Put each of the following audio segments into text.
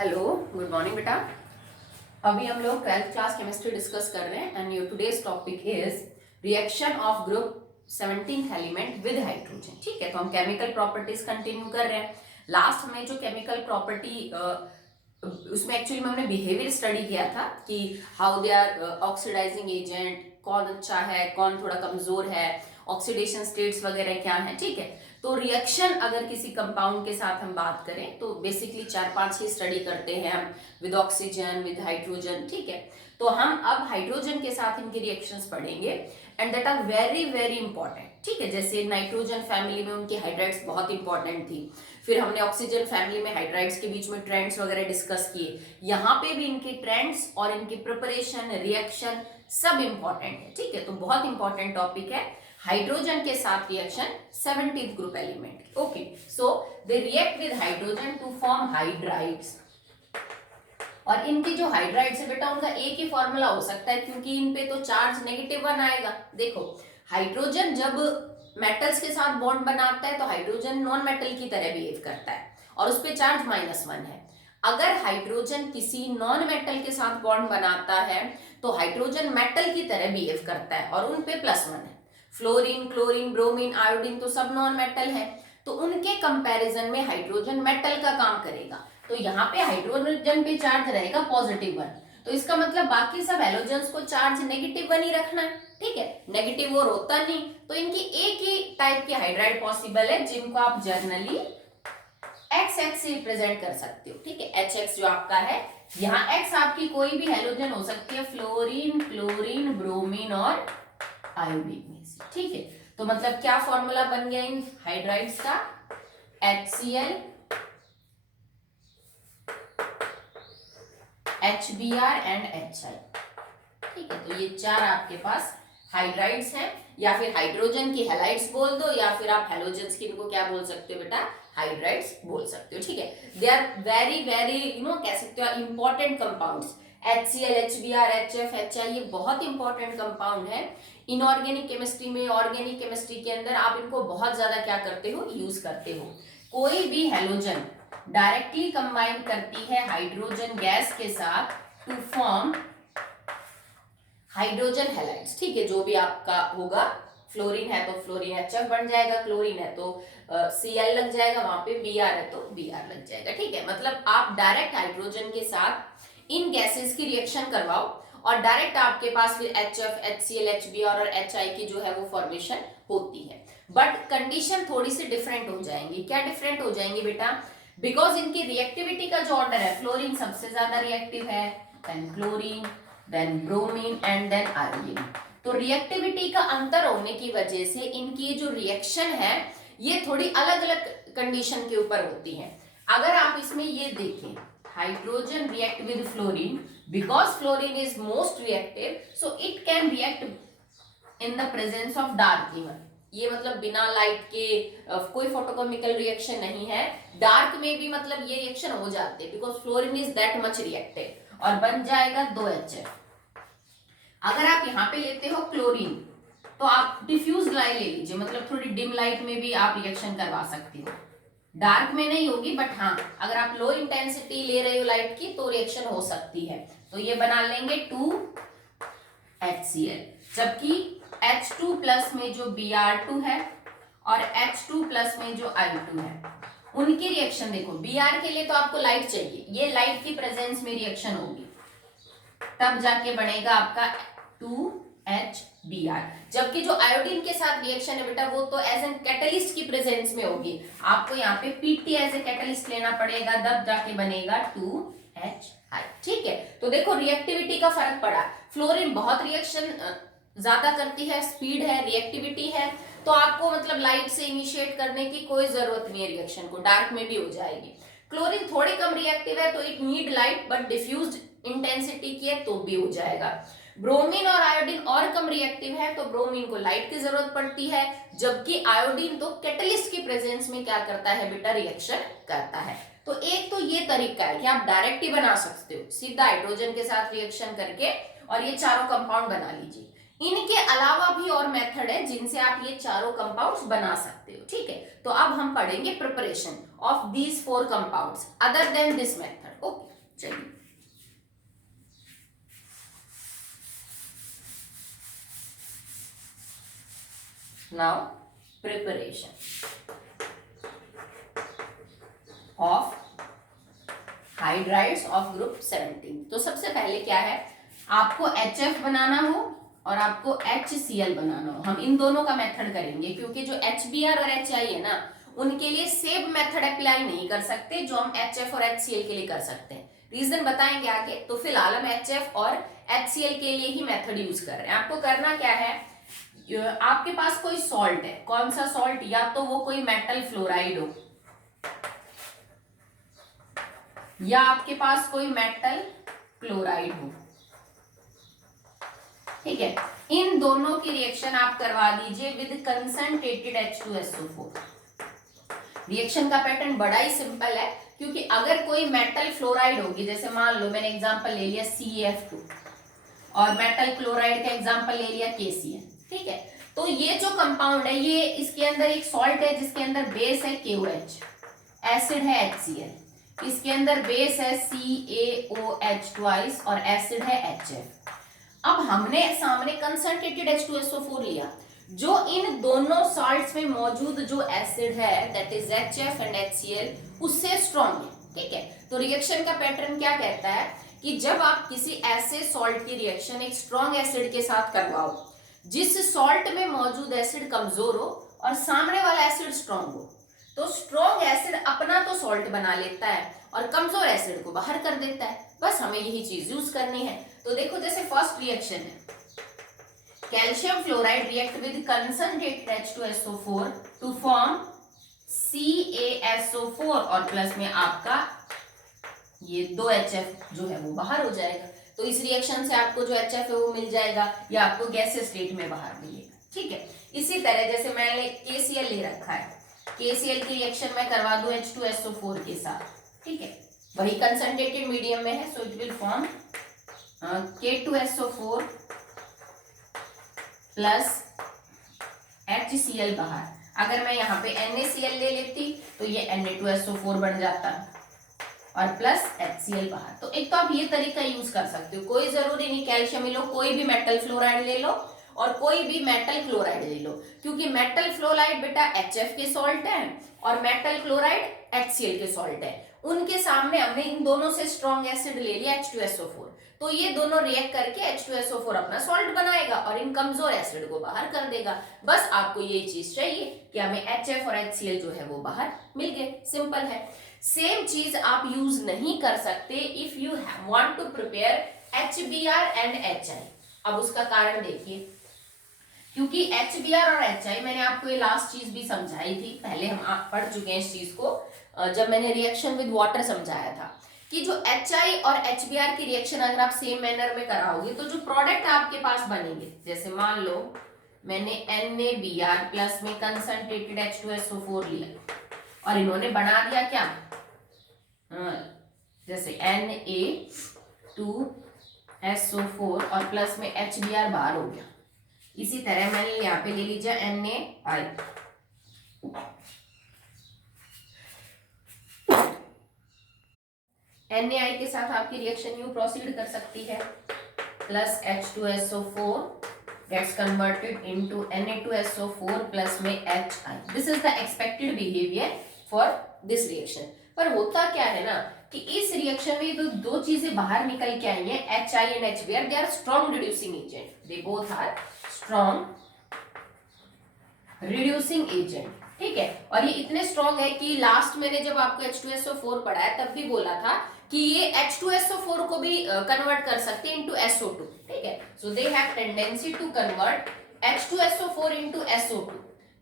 Hello, good morning बेटा। अभी हम लोग 12th क्लास केमिस्ट्री डिस्कस कर रहे हैं and your today's topic is reaction of group 17th element with hydrogen. ठीक है, तो हम केमिकल प्रॉपर्टीज कंटिन्यू कर रहे हैं। लास्ट में जो केमिकल प्रॉपर्टी उसमें एक्चुअली में हमने बिहेवियर स्टडी किया था कि how they are oxidising agent, कौन अच्छा है कौन थोड़ा कमजोर है, ऑक्सीडेशन स्टेट्स वगैरह क्या है। ठीक है, तो रिएक्शन अगर किसी कंपाउंड के साथ हम बात करें तो बेसिकली 4-5 ही स्टडी करते हैं हम, विद ऑक्सीजन विद हाइड्रोजन। ठीक है, तो हम अब हाइड्रोजन के साथ इनके रिएक्शंस पढ़ेंगे and that are very very important. ठीक है, जैसे नाइट्रोजन फैमिली में उनकी हाइड्राइड्स बहुत इंपॉर्टेंट थी, फिर हमने ऑक्सीजन फैमिली में हाइड्राइड्स के बीच में ट्रेंड्स वगैरह डिस्कस किए। यहाँ पे भी इनके ट्रेंड्स और इनकी प्रिपरेशन रिएक्शन सब इंपॉर्टेंट है। ठीक है, तो बहुत इंपॉर्टेंट टॉपिक है हाइड्रोजन के साथ reaction 17th group element. Okay, so they react with hydrogen to form hydrides. और इनके जो हाइड्राइड्स है बेटा उनका एक ही फॉर्मूला हो सकता है क्योंकि इन पे तो चार्ज -1 आएगा। देखो, हाइड्रोजन जब मेटल्स के साथ बॉन्ड बनाता है तो हाइड्रोजन नॉन मेटल की तरह बिहेव करता है और उस पे चार्ज -1 है। अगर हाइड्रोजन किसी नॉन मेटल के साथ बॉन्ड बनाता है तो हाइड्रोजन मेटल की तरह बिहेव करता है और उन पे +1 है। फ्लोरीन, क्लोरीन, ब्रोमीन, आयोडीन तो सब नॉन मेटल है, तो उनके कंपैरिजन में हाइड्रोजन मेटल का काम करेगा। तो यहाँ पे हाइड्रोजन पे चार्ज रहेगा +1, तो इसका मतलब बाकी सब हैलोजन्स को चार्ज -1 ही रखना है। ठीक है, नेगेटिव और होता नहीं, तो इनकी एक ही टाइप की हाइड्राइड पॉसिबल है जिनको आप जर्नली XX से रिप्रेजेंट कर सकते हो। ठीक है, HX जो आपका है, यहाँ X आपकी कोई भी हैलोजन हो सकती है, फ्लोरीन, क्लोरीन, ब्रोमीन और आयोडीन में से। ठीक है, तो मतलब क्या फॉर्मूला बन गया इन हाइड्राइड्स का, HCl, HBr एंड HI। ठीक है, तो ये चार आपके पास हाइड्राइड्स हैं, या फिर हाइड्रोजन की हैलाइड्स बोल दो, या फिर आप हैलोजन्स की इनको क्या बोल सकते हो बेटा, हाइड्राइड्स बोल सकते हो। ठीक है, दे आर वेरी वेरी कह सकते हो important compounds. HCl, HBr, HF, HI ये बहुत इंपॉर्टेंट कंपाउंड है इनऑर्गेनिक केमिस्ट्री में। ऑर्गेनिक केमिस्ट्री के अंदर आप इनको बहुत ज्यादा क्या करते हो, यूज करते हो। कोई भी हैलोजन डायरेक्टली कंबाइन करती है हाइड्रोजन गैस के साथ टू फॉर्म हाइड्रोजन हैलाइड्स। ठीक है, जो भी आपका होगा, फ्लोरीन है तो फ्लोरीन HF बन जाएगा, क्लोरीन है तो Cl लग जाएगा, वहां पे Br है तो Br लग जाएगा। ठीक है, मतलब आप डायरेक्ट हाइड्रोजन के साथ इन गैसेस की रिएक्शन करवाओ और डायरेक्ट आपके पास फिर HF, HCl, HBr और HI की जो है वो फॉर्मेशन होती है। बट कंडीशन थोड़ी सी डिफरेंट हो जाएंगी। क्या डिफरेंट हो जाएंगी बेटा, बिकॉज इनकी रिएक्टिविटी का जो ऑर्डर है, फ्लोरीन सबसे ज्यादा रिएक्टिव है, then chlorine, then bromine and then iodine. तो रिएक्टिविटी का अंतर होने की वजह से इनकी जो रिएक्शन है ये थोड़ी अलग अलग कंडीशन के ऊपर होती है। अगर आप इसमें ये देखें, hydrogen react with fluorine because fluorine is most reactive, so it can react in the presence of dark even. ये मतलब बिना लाइट के कोई फोटोकेमिकल रिएक्शन नहीं है, डार्क में भी मतलब ये रिएक्शन हो जाते हैं because fluorine is that much reactive और बन जाएगा 2HF। अगर आप यहाँ पे लेते हो क्लोरीन तो आप डिफ्यूज लाइट ले लीजिए, मतलब थोड़ी डिम लाइट में भी आप रिएक्शन करवा सकते हो, डार्क में नहीं होगी, बट हाँ अगर आप लो इंटेंसिटी ले रहे हो लाइट की तो रिएक्शन हो सकती है। तो ये बना लेंगे 2HCl, जबकि H2+ में जो Br2 है और H2+ में जो I2 है उनकी रिएक्शन देखो। Br के लिए तो आपको लाइट चाहिए, ये लाइट की प्रेजेंस में रिएक्शन होगी तब जाके बनेगा आपका 2HBr, जबकि जो आयोडीन के साथ रिएक्शन है बेटा वो तो एज एन कैटलिस्ट की प्रेजेंस में होगी। आपको यहाँ पे Pt एज ए कैटलिस्ट लेना पड़ेगा, तब जाके बनेगा 2HI। ठीक है, तो देखो रिएक्टिविटी का फर्क पड़ा। फ्लोरीन बहुत रिएक्शन ज्यादा करती है, स्पीड है, रिएक्टिविटी है, तो आपको मतलब लाइट से इनिशिएट करने की कोई जरूरत नहीं है, रिएक्शन को डार्क में भी हो जाएगी। क्लोरीन थोड़ी कम रिएक्टिव है तो it need light, but diffused intensity की है तो भी हो जाएगा। ब्रोमीन और आयोडीन और कम रिएक्टिव है तो ब्रोमीन को लाइट की जरूरत पड़ती है, जबकि आयोडीन तो कैटलिस्ट की प्रेजेंस में क्या करता है बेटा, रिएक्शन करता है। तो एक तो ये तरीका है कि आप डायरेक्ट ही बना सकते हो, सीधा हाइड्रोजन के साथ रिएक्शन करके और ये चारों कंपाउंड बना लीजिए। इनके अलावा भी और मेथड है जिनसे आप ये चारों कंपाउंड्स बना सकते हो। ठीक है, तो अब हम पढ़ेंगे preparation of these 4 compounds other than this method. Okay चलिए, now preparation of hydrides of group 17। तो सबसे पहले क्या है, आपको HF बनाना हो और आपको HCl बनाना हो। हम इन दोनों का मेथड करेंगे क्योंकि जो HBr और HI है ना, उनके लिए सेम मेथड अप्लाई नहीं कर सकते जो हम HF और HCl के लिए कर सकते हैं। रीजन बताएंगे आगे। तो फिलहाल हम HF और HCl के लिए ही मेथड यूज कर रहे हैं। आपको करना क्या है, आपके पास कोई सॉल्ट है, कौन सा सॉल्ट, या तो वो कोई मेटल फ्लोराइड हो या आपके पास कोई मेटल क्लोराइड हो, ठीक है। इन दोनों की रिएक्शन आप करवा दीजिए विद कंसंट्रेटेड H2SO4। रिएक्शन का पैटर्न बड़ा ही सिंपल है, क्योंकि अगर कोई मेटल फ्लोराइड होगी, जैसे मान लो मैंने एग्जांपल ले लिया CF2 और मेटल क्लोराइड का एग्जांपल ले लिया KCl, ठीक है। तो ये जो कंपाउंड है, ये इसके अंदर एक सॉल्ट है जिसके अंदर बेस है KOH, एसिड है HCl, इसके अंदर बेस है CaOH ट्वाइस और एसिड है HF। अब हमने सामने कंसंट्रेटेड H2SO4 लिया, जो इन दोनों सॉल्ट्स में मौजूद जो एसिड है that is HF and HCl उससे स्ट्रॉन्ग है, ठीक है। तो रिएक्शन का पैटर्न क्या कहता है कि जब आप किसी ऐसे सॉल्ट की रिएक्शन एक स्ट्रॉन्ग एसिड के साथ करवाओ, जिस सॉल्ट में मौजूद एसिड कमजोर हो और सामने वाला एसिड स्ट्रॉन्ग हो, तो स्ट्रॉन्ग एसिड अपना तो सॉल्ट बना लेता है और कमजोर एसिड को बाहर कर देता है। बस हमें यही चीज यूज करनी है। तो देखो, जैसे फर्स्ट रिएक्शन है, calcium fluoride react with concentrated H2SO4 to form CaSO4 और प्लस में आपका ये 2HF जो है वो बाहर हो जाएगा। तो इस रिएक्शन से आपको जो HF है वो मिल जाएगा या आपको गैसेस स्टेट में बाहर मिलेगा, ठीक है। इसी तरह जैसे मैंने KCl ले रखा है, KCl की रिएक्शन मैं करवा दूं H2SO4 के साथ, ठीक है। वही कंसंट्रेटेड मीडियम में है, so it will form K2SO4 plus HCl बाहर। अगर मैं यहाँ पे NaCl ले लेती तो ये Na2SO4 बन जाता और प्लस HCl बाहर। तो एक तो आप ये तरीका यूज कर सकते हो, कोई जरूरी नहीं कैल्शियम ले लो, कोई भी मेटल फ्लोराइड ले लो और कोई भी मेटल क्लोराइड ले लो, क्योंकि मेटल फ्लोराइड बेटा HF के सॉल्ट है और मेटल क्लोराइड HCl के सॉल्ट है। उनके सामने हमने इन दोनों से स्ट्रॉन्ग एसिड ले लिया H2SO4, तो ये दोनों रिएक्ट करके H2SO4 अपना सॉल्ट बनाएगा और इन कमजोर एसिड को बाहर कर देगा। बस आपको ये चीज चाहिए कि हमें HF और HCl जो है वो बाहर मिल गए, सिंपल है। सेम चीज आप यूज नहीं कर सकते if you want to prepare HBr and HI। अब उसका कारण देखिए, क्योंकि HBr और HI मैंने आपको ये लास्ट चीज भी समझाई थी, पहले हम पढ़ चुके हैं इस चीज को जब मैंने रिएक्शन विद वाटर समझाया था कि जो HI और HBr की रिएक्शन अगर आप सेम मैनर में कराओगे तो जो प्रोडक्ट आपके पास बनेंगे, जैसे मान लो मैंने NaBr प्लस में कंसंट्रेटेड H2SO4 लिया और इन्होंने बना दिया क्या, जैसे Na2SO4 और प्लस में HBr बाहर हो गया। इसी तरह मैंने यहाँ पे ले लीजिए NaI, NaI के साथ आपकी रिएक्शन यूं प्रोसीड कर सकती है, plus H2SO4 gets converted into Na2SO4 plus में HI। This is the expected behaviour for this reaction. पर होता क्या है ना कि इस रिएक्शन में जो दो चीजें बाहर निकल के आई हैं, HI and HBr, they are strong reducing agent, they both are strong reducing agent, ठीक है। और ये इतने स्ट्रॉन्ग है कि लास्ट मैंने जब आपको H2SO4 पढ़ाया तब भी बोला था कि ये H2SO4 को भी कन्वर्ट कर सकते हैं इनटू SO2, ठीक है। So they have tendency to convert H2SO4 into SO2,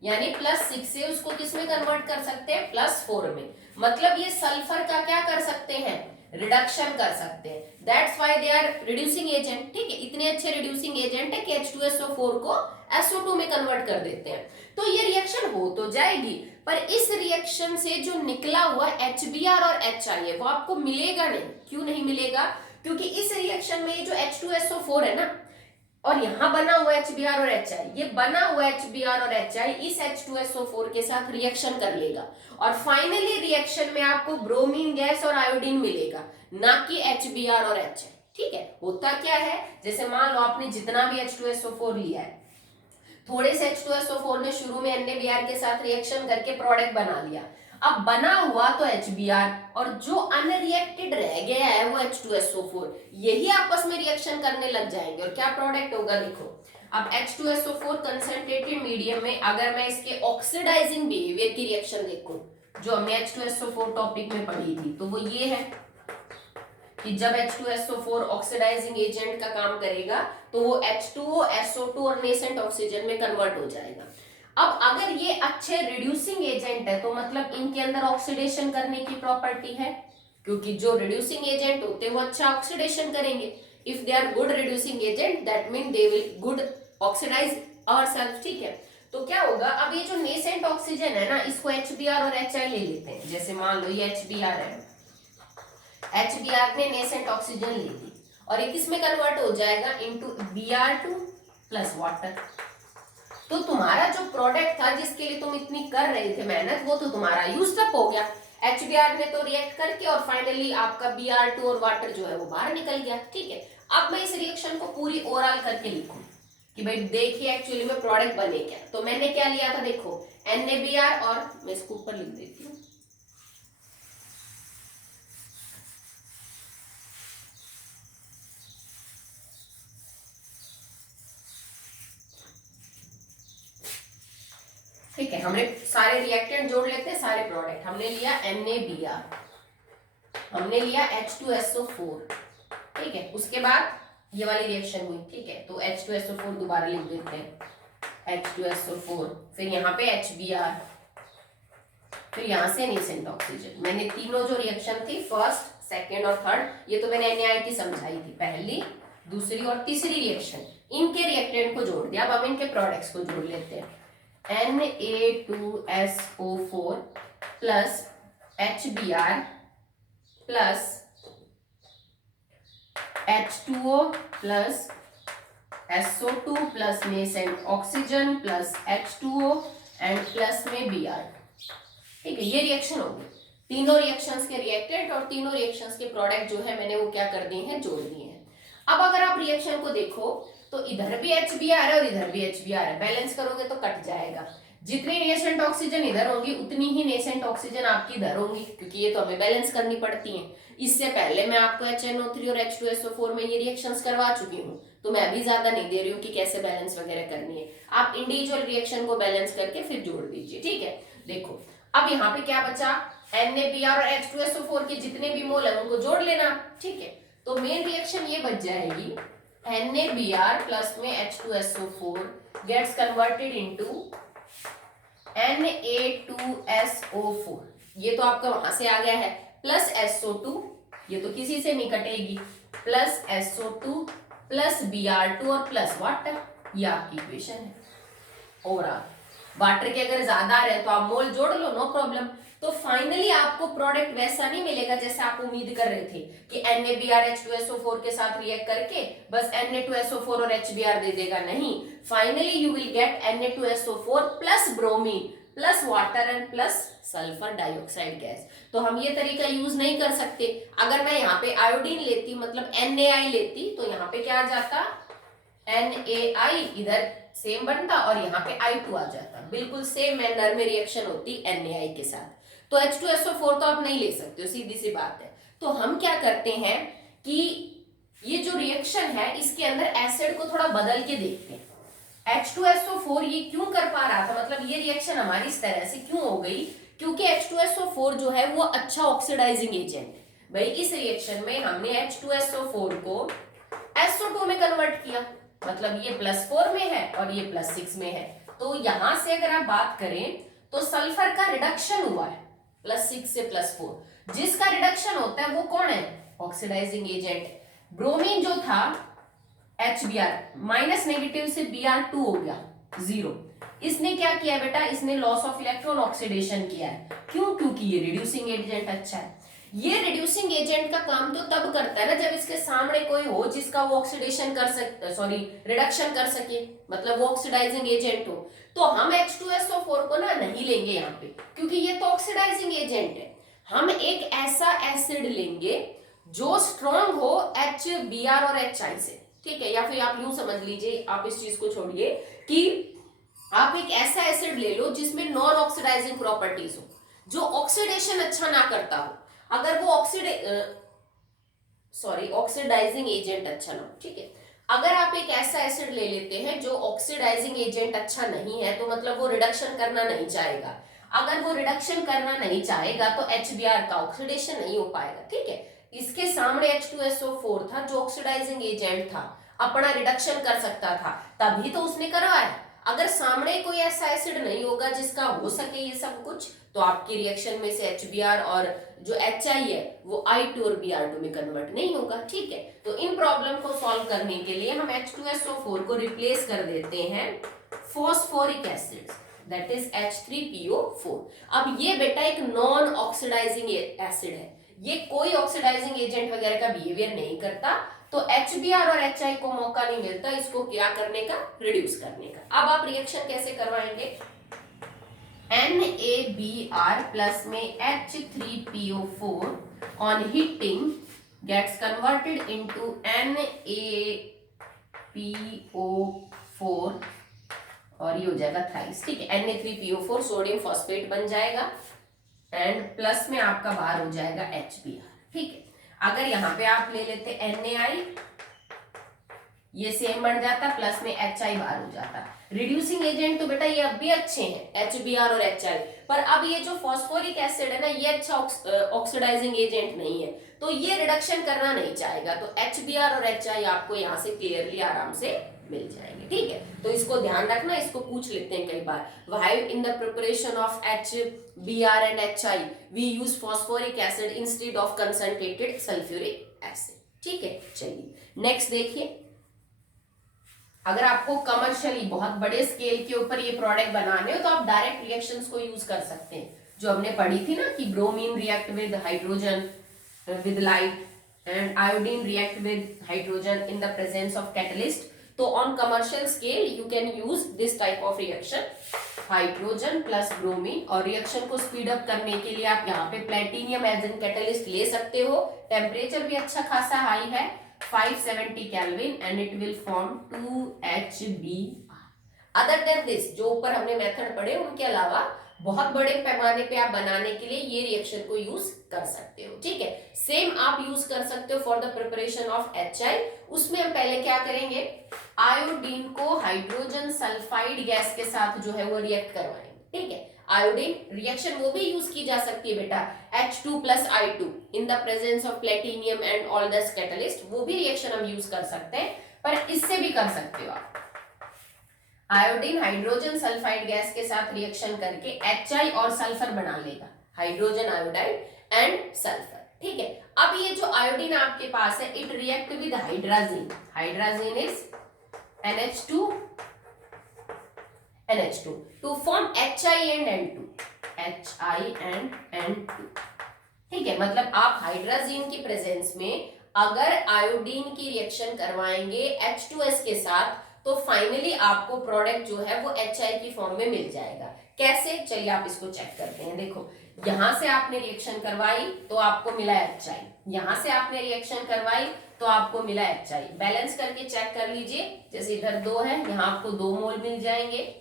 यानी +6 से उसको किस में कन्वर्ट कर सकते हैं, +4 में। मतलब ये सल्फर का क्या कर सकते हैं, रिडक्शन कर सकते हैं। That's why they are reducing agent, ठीक है। इतने अच्छे रिड्यूसिंग एजेंट है कि H2SO4 को SO2 में कन्वर्ट कर देते हैं। तो ये रिएक्शन हो तो जाएगी, पर इस रिएक्शन से जो निकला हुआ HBr और HI है वो आपको मिलेगा नहीं। क्यों नहीं मिलेगा, क्योंकि इस रिएक्शन में जो H2SO4 है ना, और यहां बना हुआ HBr और HI, ये बना हुआ HBr और HI इस H2SO4 के साथ रिएक्शन कर लेगा और फाइनली रिएक्शन में आपको ब्रोमीन गैस और आयोडीन मिलेगा, ना कि HBr और HI। ठीक है, होता क्या है, जैसे मान लो आपने जितना भी H2SO4 लिया है, थोड़े से H2SO4 में शुरू में NaBr के साथ रिएक्शन करके प्रोडक्ट बना लिया, अब बना हुआ तो HBr और जो अनरिएक्टेड रह गया है वो H2SO4, यही आपस में रिएक्शन करने लग जाएंगे और क्या प्रोडक्ट होगा, देखो अब H2SO4 कंसंट्रेटेड मीडियम में अगर मैं इसके ऑक्सीडाइजिंग बिहेवियर की रिएक्शन देखूं जो हमने H2SO4 टॉपिक में पढ़ी थी, तो वो ये है कि जब H2SO4 ऑक्सीडाइजिंग एजेंट का काम करेगा तो वो H2O, SO2 और नेसेंट ऑक्सीजन में कन्वर्ट हो जाएगा। अब अगर ये अच्छे रिड्यूसिंग एजेंट है तो मतलब इनके अंदर ऑक्सीडेशन करने की प्रॉपर्टी है, क्योंकि जो रिड्यूसिंग एजेंट होते हैं वो अच्छा ऑक्सीडेशन करेंगे। If they are good reducing agent that mean they will good oxidise ourself. ठीक है, तो क्या होगा, अब ये जो नेसेंट ऑक्सीजन है ना, इसको HBr और HI ले लेते हैं। जैसे मान लो ये HBr है, HBr ने नेसेंट ऑक्सीजन ले ली और ये किस में कन्वर्ट हो जाएगा, इनटू Br2 प्लस वाटर। तो तुम्हारा जो प्रोडक्ट था जिसके लिए तुम इतनी कर रहे थे मेहनत, वो तो तुम्हारा यूज्ड अप हो गया। HBr ने तो रिएक्ट करके और फाइनली आपका Br2 और वाटर जो है वो बाहर निकल गया। ठीक है, अब मैं इस रिएक्शन को पूरी ओरल करके लिखूं कि भाई देखिए एक्चुअली में प्रोडक्ट बने क्या। तो मैंने क्या लिया था, देखो NaBr और मैं इसको ऊपर लिख देती हूँ, ठीक है, हमने सारे रिएक्टेंट जोड़ लेते हैं, सारे प्रोडक्ट हमने लिया NaBr, हमने लिया H2SO4। ठीक है, उसके बाद ये वाली रिएक्शन हुई। ठीक है, तो H2SO4 दोबारा लिख देते हैं, H2SO4, फिर यहाँ पे HBr, फिर यहाँ से नेसेंट ऑक्सीजन। मैंने तीनों जो रिएक्शन थी फर्स्ट, सेकेंड और थर्ड, ये तो मैंने NaI की समझाई थी, पहली, दूसरी और तीसरी रिएक्शन, इनके रिएक्टेंट को जोड़ दिया। अब इनके प्रोडक्ट्स को जोड़ लेते हैं, Na2SO4 plus HBr plus H2O plus SO2 plus nascent oxygen plus H2O and plus में Br। ठीक है, ये रिएक्शन होगी। तीनों रिएक्शंस के रिएक्टेंट और तीनों रिएक्शंस के प्रोडक्ट जो है मैंने वो क्या कर दिए हैं, जोड़ दिए हैं। अब अगर आप रिएक्शन को देखो तो इधर भी HBr है और इधर भी HBr है, बैलेंस करोगे तो कट जाएगा। जितनी नेसेंट ऑक्सीजन इधर होगी उतनी ही नेसेंट ऑक्सीजन आपकी इधर होगी, क्योंकि ये तो हमें बैलेंस करनी पड़ती है। इससे पहले मैं आपको HNO3 और H2SO4 में ये रिएक्शंस करवा चुकी हूँ, तो मैं अभी ज्यादा नहीं दे रही हूँ कि कैसे बैलेंस वगैरह करनी है। आप इंडिविजुअल रिएक्शन को बैलेंस करके फिर जोड़ दीजिए। ठीक है, देखो अब यहाँ पे क्या बचा, NaBr और H2SO4 के जितने भी मोल है उनको जोड़ लेना। ठीक है, तो मेन रिएक्शन ये बच जाएगी, NaBr प्लस में H2SO4 gets converted into Na2SO4, ये तो आपका वहां से आ गया है, प्लस SO2, ये तो किसी से नहीं कटेगी, प्लस SO2 प्लस Br2 और प्लस वाटर, ये आपकी इक्वेशन है। और वाटर के अगर ज्यादा रहे तो आप मोल जोड़ लो, नो प्रॉब्लम। तो फाइनली आपको प्रोडक्ट वैसा नहीं मिलेगा जैसे आप उम्मीद कर रहे थे कि NaBr H2SO4 के साथ रिएक्ट करके बस Na2SO4 और HBr दे देगा, नहीं, finally you will get Na2SO4 plus bromine plus water and plus sulphur dioxide gas. तो हम ये तरीका यूज नहीं कर सकते। अगर मैं यहाँ पे आयोडीन लेती, मतलब NaI लेती, तो यहाँ पे क्या आ जाता, NaI इधर सेम बनता और यहाँ पे I2 आ जाता, बिल्कुल सेम मैनर में रिएक्शन होती NaI के साथ। तो H2SO4 तो आप नहीं ले सकते हो, सीधी सी बात है। तो हम क्या करते हैं कि ये जो रिएक्शन है इसके अंदर एसिड को थोड़ा बदल के देखते हैं। H2SO4 ये क्यों कर पा रहा था, मतलब ये रिएक्शन हमारी इस तरह से क्यों हो गई, क्योंकि H2SO4 जो है वो अच्छा ऑक्सीडाइजिंग एजेंट है। भाई इस रिएक्शन में हमने H2SO4 को SO2 में कन्वर्ट किया, मतलब ये +4 में है और ये +6 में है। तो यहां से अगर आप बात करें तो सल्फर का रिडक्शन हुआ है +6 से +4। जिसका रिडक्शन होता है वो कौन है, ऑक्सीडाइजिंग एजेंट। ब्रोमीन जो था HBr माइनस नेगेटिव से Br2 हो गया 0। इसने क्या किया बेटा, इसने लॉस ऑफ इलेक्ट्रॉन ऑक्सीडेशन किया है। क्यों, क्योंकि ये रिड्यूसिंग एजेंट अच्छा है। ये रिड्यूसिंग एजेंट का काम तो तब करता है ना जब इसके सामने कोई हो जिसका वो ऑक्सीडेशन कर सकता, सॉरी रिडक्शन कर सके, मतलब वो ऑक्सीडाइजिंग एजेंट हो। तो हम H2SO4 को ना नहीं लेंगे यहाँ पे, क्योंकि ये तो ऑक्सीडाइजिंग एजेंट है। हम एक ऐसा एसिड लेंगे जो स्ट्रॉन्ग हो HBr और HI से, ठीक है। या फिर आप यूं समझ लीजिए, आप इस चीज को छोड़िए कि आप एक ऐसा एसिड ले लो जिसमें नॉन ऑक्सीडाइजिंग प्रॉपर्टीज हो, जो ऑक्सीडेशन अच्छा ना करता हो। अगर वो ऑक्सीडाइजिंग एजेंट अच्छा ना हो, ठीक है। अगर आप एक ऐसा एसिड ले लेते हैं जो ऑक्सीडाइजिंग एजेंट अच्छा नहीं है, तो मतलब वो रिडक्शन करना नहीं चाहेगा। अगर वो रिडक्शन करना नहीं चाहेगा तो HBr का ऑक्सीडेशन नहीं हो पाएगा, ठीक है। इसके सामने H2SO4 था जो ऑक्सीडाइजिंग एजेंट था, अपना रिडक्शन कर सकता था, तभी तो उसने करवाया। अगर सामने कोई ऐसा एसिड नहीं होगा जिसका हो सके ये सब कुछ, तो आपकी रिएक्शन में से HBr और जो HI है वो I2 और Br2 में कन्वर्ट नहीं होगा, ठीक है। तो इन प्रॉब्लम को सॉल्व करने के लिए हम H2SO4 को रिप्लेस कर देते हैं phosphoric acid, that is H3PO4। अब ये बेटा एक नॉन ऑक्सीडाइजिंग एसिड है, ये कोई ऑक्सीडाइजिंग एजेंट वगैरह का बिहेवियर नहीं करता, तो HBr और HI को मौका नहीं मिलता इसको क्या करने का, रिड्यूस करने का। अब आप रिएक्शन कैसे करवाएंगे, NaBr प्लस में H3PO4 on heating gets converted into NaPO4 और ये हो जाएगा थ्राइस, ठीक है। Na3PO4 सोडियम फॉस्फेट बन जाएगा एंड प्लस में आपका बाहर हो जाएगा HBr, ठीक है। अगर यहाँ पे आप ले लेते NaI, ये सेम बन जाता, प्लस में HI बाहर हो जाता। रिड्यूसिंग एजेंट तो बेटा ये अब भी अच्छे हैं HBr और HI, पर अब ये जो फॉस्फोरिक एसिड है ना, ये अच्छा ऑक्सीडाइजिंग एजेंट नहीं है, तो ये रिडक्शन करना नहीं चाहेगा, तो HBr और HI आपको यहाँ से क्लियरली आराम से मिल जाएंगे, ठीक है। तो इसको ध्यान रखना, इसको पूछ लेते हैं कई बार, while in the preparation of HBr and HI we use phosphoric acid instead of concentrated sulphuric acid, ठीक है। चलिए नेक्स्ट देखिए, अगर आपको कमर्शियली बहुत बड़े स्केल के ऊपर ये प्रोडक्ट बनाने हो तो आप डायरेक्ट रिएक्शंस को यूज कर सकते हैं, जो हमने पढ़ी थी ना कि bromine react with hydrogen with light and iodine react with hydrogen in the presence of catalyst. तो on commercial scale you can use this type of reaction, hydrogen plus bromine, और रिएक्शन को स्पीड अप करने के लिए आप यहाँ पे platinum as an catalyst ले सकते हो। टेम्परेचर भी अच्छा खासा हाई है, 570 Kelvin and it will form 2HBr। Other than this, जो ऊपर हमने मेथड पढ़े उनके अलावा बहुत बड़े पैमाने पे आप बनाने के लिए ये रिएक्शन को यूज कर सकते हो, ठीक है। सेम आप यूज कर सकते हो for the preparation of HI। उसमें हम पहले क्या करेंगे, आयोडीन को हाइड्रोजन सल्फाइड गैस के साथ जो है वो रिएक्ट करवाएंगे, ठीक है। आयोडीन रिएक्शन वो भी यूज की जा सकती है बेटा, H2 plus I2 in the presence of platinum and all दस कैटलिस्ट, वो भी रिएक्शन हम यूज कर सकते हैं, पर इससे भी कर सकते हो आप। आयोडीन हाइड्रोजन सल्फाइड गैस के साथ रिएक्शन करके HI और सल्फर बना लेगा, हाइड्रोजन आयोडाइड एंड सल्फर, ठीक है। अब ये जो आयोडीन आपके पास है, it react with hydrazine, hydrazine is NH2 NH2 to form HI and N2, HI and N2, ठीक है। मतलब आप हाइड्राजीन की प्रेजेंस में अगर आयोडीन की रिएक्शन करवाएंगे H2S के साथ, तो फाइनली आपको प्रोडक्ट जो है वो HI की फॉर्म में मिल जाएगा। कैसे, चलिए आप इसको चेक करते हैं। देखो, यहां से आपने रिएक्शन करवाई तो आपको मिला HI, यहां से आपने रिएक्शन करवाई तो आपको मिला HI। बैलेंस करके चेक कर लीजिए, जैसे इधर 2 है, यहाँ आपको 2 मोल मिल जाएंगे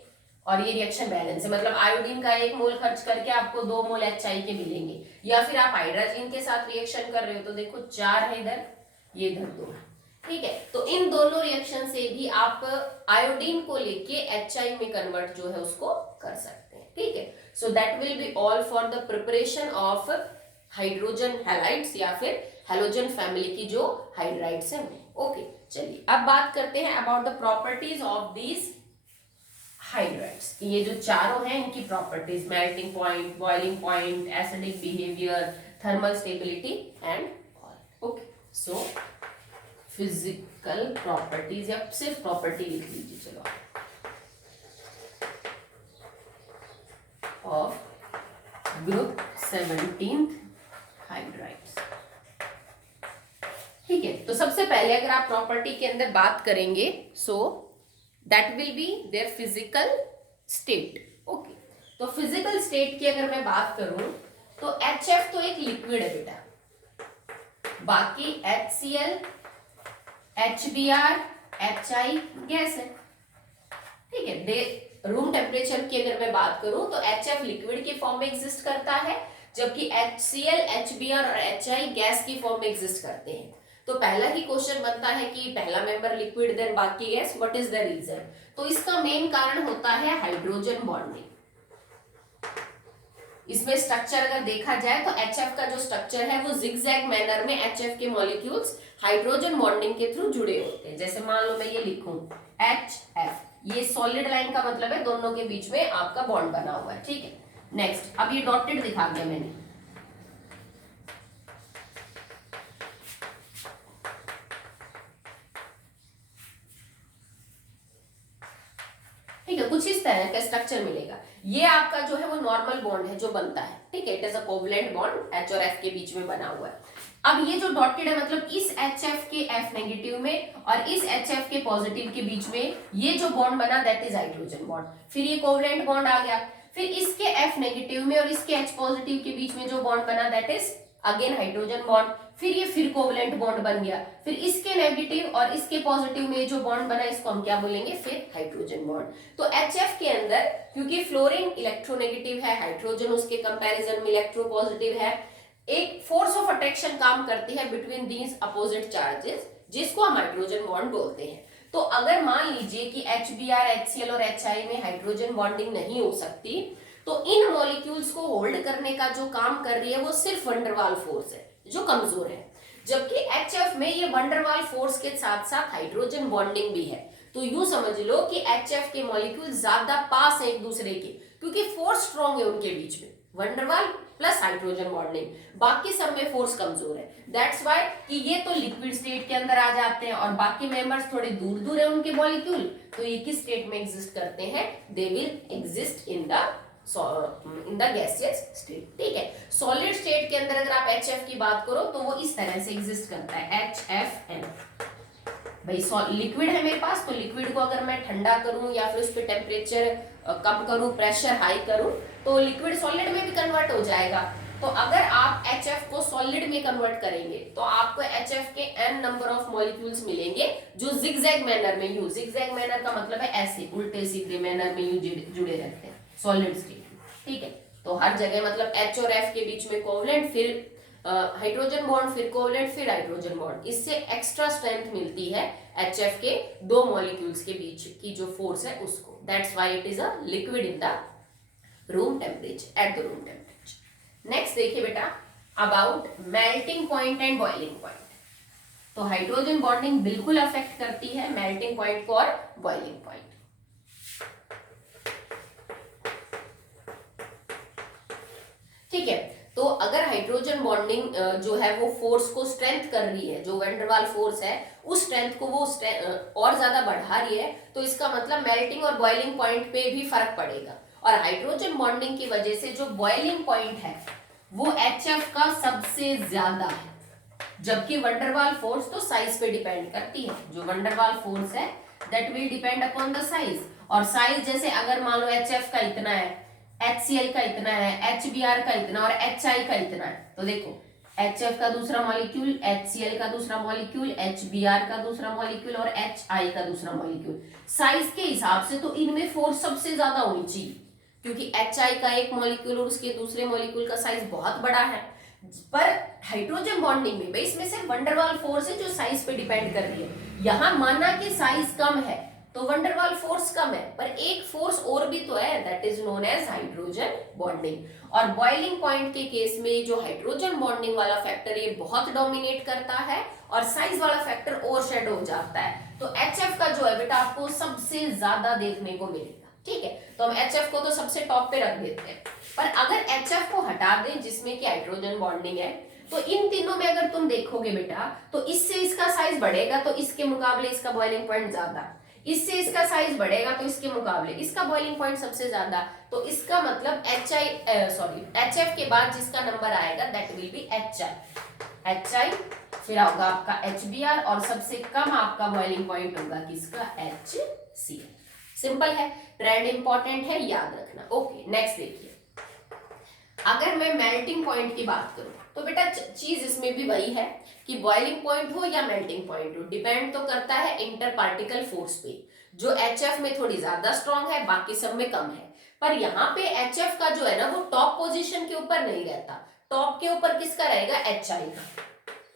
और ये रिएक्शन बैलेंस है, मतलब आयोडीन का 1 मोल खर्च करके आपको 2 मोल HI के मिलेंगे। या फिर आप हाइड्रोजन के साथ रिएक्शन कर रहे हो तो देखो 4 है इधर, ये इधर 2 है, ठीक है। तो इन दोनों रिएक्शन से भी आप आयोडीन को लेके HI में कन्वर्ट जो है उसको कर सकते हैं, ठीक है। सो that will be all for the preparation of hydrogen halides या फिर हैलोजन फैमिली की जो हाइड्राइड्स हैं। ओके, चलिए अब बात करते हैं about the properties of these hydrides. ये जो चारों हैं इनकी properties, melting point, boiling point, acidic behaviour, thermal stability and all. Okay, so physical properties या सिर्फ प्रॉपर्टी लिख लीजिए, चलो, ऑफ ग्रुप 17 हाइड्राइड्स। ठीक है, तो सबसे पहले अगर आप प्रॉपर्टी के अंदर बात करेंगे, सो that will be their physical state. Okay, तो फिजिकल स्टेट की अगर मैं बात करूं तो HF तो एक लिक्विड है बेटा, बाकी HCl, HBr, HI गैस है। ठीक है, रूम टेम्परेचर की अगर मैं बात करूं तो HF लिक्विड के फॉर्म में एग्जिस्ट करता है, जबकि HCl, HBr और HI गैस की फॉर्म में एग्जिस्ट करते हैं। तो पहला ही क्वेश्चन बनता है कि पहला मेंबर लिक्विड देन बाकी gas, what is the reason? तो इसका मेन कारण होता है हाइड्रोजन बॉन्डिंग। इसमें स्ट्रक्चर अगर देखा जाए तो HF का जो स्ट्रक्चर है वो जिगजैग मैनर में HF के मॉलिक्यूल्स हाइड्रोजन बॉन्डिंग के थ्रू जुड़े होते हैं। जैसे मान लो मैं ये लिखूं HF, ये सॉलिड लाइन का मतलब है दोनों के बीच में आपका बॉन्ड बना हुआ है। ठीक है, नेक्स्ट, अब ये डॉटेड दिखा दिया मैंने। ठीक है, कुछ इस तरह का स्ट्रक्चर मिलेगा। ये आपका जो है वो नॉर्मल बॉन्ड है जो बनता है। ठीक है, it is a covalent bond H और F के बीच में बना हुआ है। अब ये जो डॉटेड है मतलब इस HF के F नेगेटिव में और इस HF के पॉजिटिव के बीच में ये जो बॉन्ड बना दैट इज हाइड्रोजन बॉन्ड। फिर ये कोवलेंट बॉन्ड आ गया, फिर इसके F नेगेटिव में और इसके H पॉजिटिव के बीच में जो बॉन्ड बना that is again hydrogen bond. फिर ये फिर कोवलेंट बॉन्ड बन गया, फिर इसके नेगेटिव और इसके पॉजिटिव में जो बॉन्ड बना इसको हम क्या बोलेंगे? फिर हाइड्रोजन बॉन्ड। तो HF के अंदर क्योंकि फ्लोरीन इलेक्ट्रोनेगेटिव है, हाइड्रोजन उसके कंपैरिजन में इलेक्ट्रोपॉजिटिव है, एक फोर्स ऑफ अट्रैक्शन काम करती है बिटवीन दीज अपोजिट चार्जेस, जिसको हम हाइड्रोजन बॉन्ड बोलते हैं। तो अगर मान लीजिए कि HBr, HCl और HI में हाइड्रोजन बॉन्डिंग नहीं हो सकती, तो इन मॉलिक्यूल्स को होल्ड करने का जो काम कर रही है वो सिर्फ वंडरवाल फोर्स है जो कमजोर है, जबकि HF में ये वंडरवाल फोर्स के साथ साथ हाइड्रोजन बॉन्डिंग भी है। तो यूं समझ लो कि HF के मॉलिक्यूल ज्यादा पास है एक दूसरे के, क्योंकि फोर्स स्ट्रॉन्ग है उनके बीच में, वंडरवाल प्लस हाइड्रोजन बॉन्डिंग, बाकी सब में फोर्स कमजोर है। दैट्स व्हाई कि ये तो लिक्विड स्टेट के अंदर आ जाते हैं और बाकी मेंबर्स थोड़े दूर दूर है उनके मॉलिक्यूल, तो ये किस स्टेट में एग्जिस्ट करते हैं? They will exist in the gaseous state. ठीक है, सॉलिड स्टेट के अंदर अगर आप HF की बात करो तो वो इस तरह से एग्जिस्ट करता है HFN। भाई लिक्विड है मेरे पास, तो लिक्विड को अगर मैं ठंडा करूं या फिर उस पर टेम्परेचर कम करूं, प्रेशर हाई करूं, तो लिक्विड सॉलिड में भी कन्वर्ट हो जाएगा। तो अगर आप HF को सॉलिड में कन्वर्ट करेंगे तो आपको HF के n नंबर ऑफ मॉलिक्यूल्स मिलेंगे जो जिगजैग मैनर में यूं, जिगजैग मैनर का मतलब है ऐसे उल्टे सीधे मैनर में यूं जुड़े रहते हैं सॉलिड स्टेट। ठीक है, तो हर जगह मतलब H और F के बीच में कोवलेंट, फिर हाइड्रोजन बॉन्ड, फिर कोवलेंट, फिर हाइड्रोजन बॉन्ड। इससे एक्स्ट्रा स्ट्रेंथ मिलती है HF के दो मॉलिक्यूल्स के बीच की जो फोर्स है उसको। That's why it is a liquid in the room temperature, at the room temperature. Next देखिए बेटा about melting point and boiling point. तो हाइड्रोजन बॉन्डिंग बिल्कुल अफेक्ट करती है मेल्टिंग पॉइंट को और बॉइलिंग पॉइंट। ठीक है, तो अगर हाइड्रोजन बॉन्डिंग जो है वो फोर्स को स्ट्रेंथ कर रही है, जो वैंडरवाल फोर्स है उस स्ट्रेंथ को वो और ज्यादा बढ़ा रही है, तो इसका मतलब मेल्टिंग और बॉइलिंग पॉइंट पे भी फर्क पड़ेगा। और हाइड्रोजन बॉन्डिंग की वजह से जो बॉइलिंग पॉइंट है वो HF का सबसे ज्यादा है, जबकि वंडरवाल फोर्स तो साइज पे डिपेंड करती है। जो वंडरवाल फोर्स है that will depend upon the size, और साइज जैसे अगर मान लो HF का इतना है, HCl का इतना है, HBr का इतना और HI का इतना है, तो देखो HF का दूसरा मॉलिक्यूल, HCl का दूसरा मॉलिक्यूल, HBr का दूसरा मॉलिक्यूल और HI का दूसरा मॉलिक्यूल, साइज के हिसाब से तो इनमें फोर्स सबसे ज्यादा होनी चाहिए, क्योंकि HI का एक मॉलिक्यूल और उसके दूसरे मॉलिक्यूल का साइज बहुत बड़ा है। पर हाइड्रोजन बॉन्डिंग में इसमें सिर्फ वंडरवाल फोर्स है जो साइज पे डिपेंड कर रही है। यहां माना कि साइज कम है तो वंडरवाल फोर्स कम है, पर एक फोर्स और भी तो है that is known as hydrogen bonding. और बॉइलिंग पॉइंट के केस में जो हाइड्रोजन बॉन्डिंग वाला फैक्टर ये बहुत डोमिनेट करता है और साइज वाला फैक्टर ओवरशैडो हो जाता है। तो HF का जो है बेटा आपको सबसे ज्यादा देखने को मिलेगा। ठीक है, तो हम HF को तो सबसे टॉप पे रख देते हैं, पर अगर HF को हटा दें जिसमें कि हाइड्रोजन बॉन्डिंग है, तो इन तीनों में अगर तुम देखोगे बेटा तो इससे इसका साइज बढ़ेगा तो इसके मुकाबले इसका बॉइलिंग पॉइंट ज्यादा, इससे इसका साइज बढ़ेगा तो इसके मुकाबले इसका बॉइलिंग पॉइंट सबसे ज्यादा, तो इसका मतलब एच एफ के बाद जिसका नंबर आएगा that will be H I, फिर होगा आपका एच बी आर, और सबसे कम आपका बॉइलिंग पॉइंट होगा किसका, एच सी एल। सिंपल है, ट्रेंड इंपॉर्टेंट है, याद रखना। ओके नेक्स्ट देखिए, अगर मैं मेल्टिंग पॉइंट की बात करूं तो बेटा चीज इसमें भी वही है कि बॉइलिंग पॉइंट हो या मेल्टिंग पॉइंट हो, डिपेंड तो करता है इंटर पार्टिकल फोर्स पे, जो एचएफ में थोड़ी ज्यादा स्ट्रांग है, बाकी सब में कम है। पर यहाँ पे एचएफ का जो है ना वो टॉप पोजीशन के ऊपर नहीं रहता, टॉप के ऊपर किसका रहेगा, एच आई का।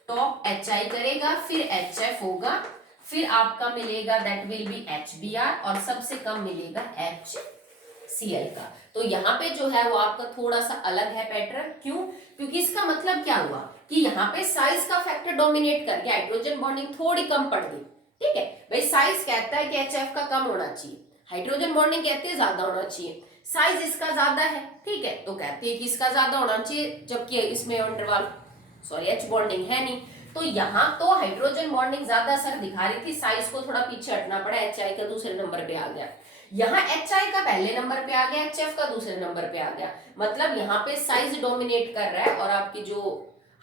टॉप एच आई करेगा, फिर एच एफ होगा, फिर आपका मिलेगा that will be H B R, और सबसे कम मिलेगा एच सी एल का। तो यहाँ पे जो है वो आपका थोड़ा सा अलग है पैटर्न, क्यों, क्योंकि इसका मतलब क्या हुआ कि यहाँ पे साइज का फैक्टर डोमिनेट कर गया, हाइड्रोजन बॉन्डिंग थोड़ी कम पड़ गई। ठीक है भाई, साइज कहता है कि एचएफ का कम होना चाहिए, हाइड्रोजन बॉन्डिंग कहती है ज्यादा होना चाहिए, साइज इसका ज्यादा है, ठीक है, तो कहती है कि इसका ज्यादा होना चाहिए, जबकि इसमें एच बॉन्डिंग है नहीं। तो यहाँ तो हाइड्रोजन बॉन्डिंग ज्यादा असर दिखा रही थी, साइज को थोड़ा पीछे हटना पड़ा, एच आई का दूसरे नंबर पे आ गया। यहाँ एच आई का पहले नंबर पे आ गया, एच एफ का दूसरे नंबर पे आ गया, मतलब यहाँ पे साइज डोमिनेट कर रहा है, और आपकी जो